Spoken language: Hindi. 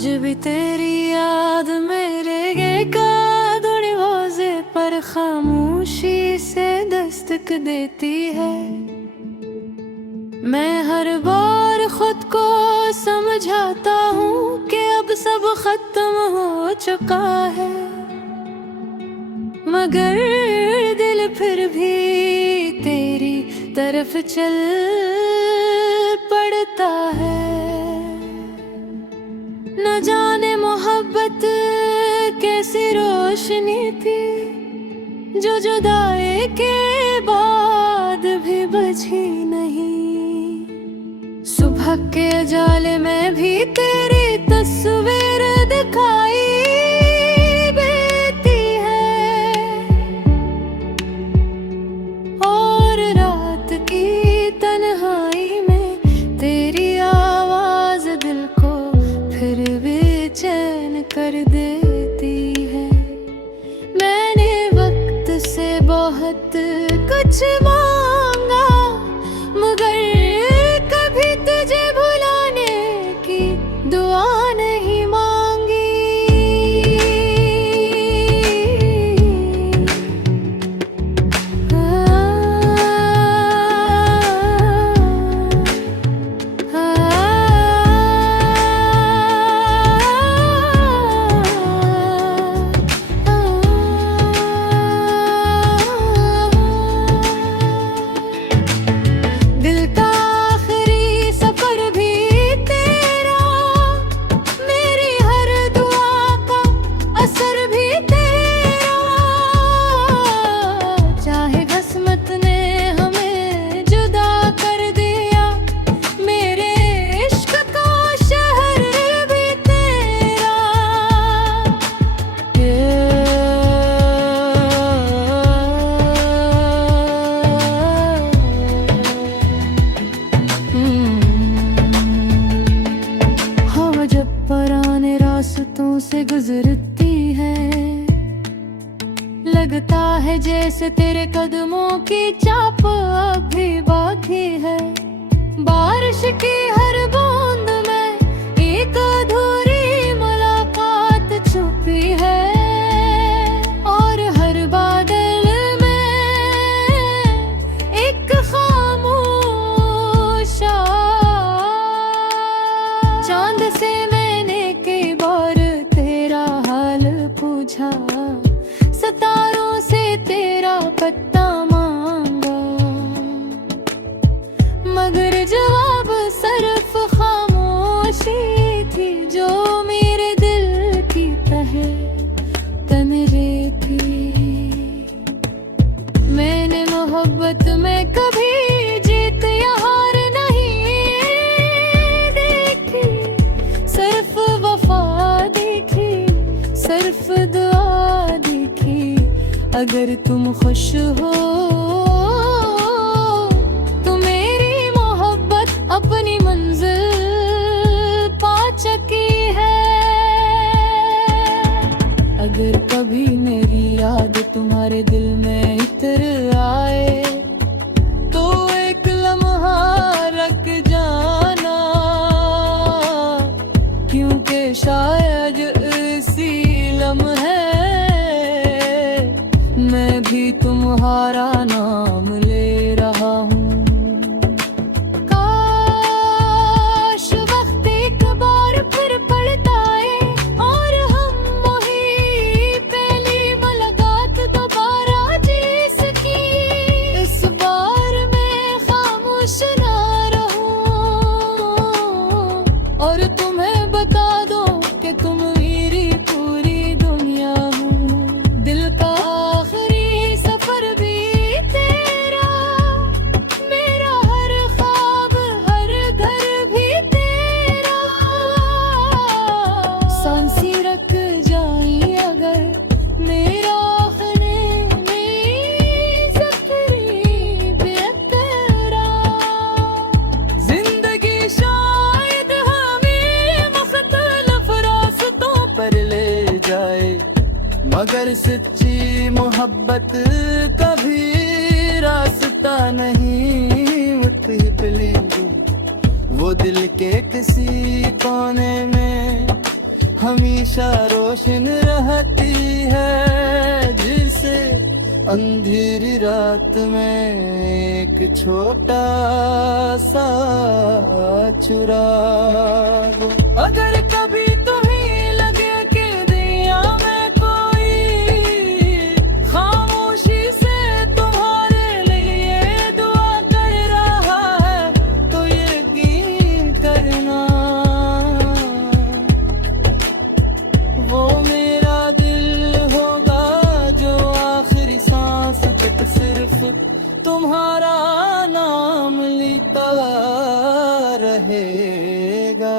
आज भी तेरी याद मेरे ये दरवाजे पर खामोशी से दस्तक देती है। मैं हर बार खुद को समझाता हूँ कि अब सब खत्म हो चुका है, मगर दिल फिर भी तेरी तरफ चल पड़ता है। न जाने मोहब्बत कैसी रोशनी थी जो जुदाई के बाद भी बुझी नहीं। सुबह के उजाले में भी तेरी तस्वीर दिखाई देती है, और रात की तन्हाई में तेरी आवाज दिल को फिर बेचैन कर देती है। मैंने वक्त से बहुत कुछ मांगा, मगर कभी तुझे भुलाने की दुआ नहीं मांगी। दिल का आखिरी सफर भी तेरा, मेरी हर दुआ का असर भी तेरा। चाहे किस्मत ने हमें जुदा कर दिया, मेरे इश्क का शहर भी तेरा। हवा जब पुराने रास्तों से गुजरती है, लगता है जैसे तेरे कदमों की चाप अब भी बाकी है। बारिश की हर बूंद में एक अधूरी मुलाकात छुपी है, और हर बादल में एक खामोश चांद से मैंने कई बार तेरा हाल पूछा, सितारों से तेरा पत्ता मांगा, मगर जवाब सिर्फ खामोशी थी जो मेरे दिल की तहे तनरे थी। मैंने मोहब्बत में कभी जीत या हार नहीं देखी, सिर्फ वफा देखी, सिर्फ दुआ देखी। अगर तुम खुश हो तो मेरी मोहब्बत अपनी मंजिल पा चुकी है। अगर कभी मेरी याद तुम्हारे दिल में इतर आए, तो एक लम्हा रख जाना, क्योंकि शायद इसी लम्हे मैं भी तुम्हारा नाम ले रहा हूँ। काश वक्त एक बार फिर पलट आए, और हम वही पहली मुलाकात दोबारा जी सकी। इस बार मैं खामोश ना रहूं, और तुम्हें बता दो कि तुम मेरी पूरी दुनिया हो। दिल का आखिरी सफर भी तेरा, मेरा हर ख्वाब हर घर भी तेरा। सांसी रख जाई अगर मेरा आखिरी में सफरी बेतेरा। जिंदगी शायद हमें मुख्तलिफ रास्तों पर ले जाए, मगर सच्ची मोहब्बत कभी रास्ता नहीं मुतहिब लेंगे। वो दिल के किसी कोने में हमेशा रोशन रहती है, जिसे अंधेरी रात में एक छोटा सा चुराग। अगर कभी तुम्हें लगे कि दुनिया में कोई खामोशी से तुम्हारे लिए दुआ कर रहा है, तो यकीन करना वो मेरा दिल होगा, जो आखिरी सांस तक सिर्फ तुम्हारा नाम लेता रहेगा।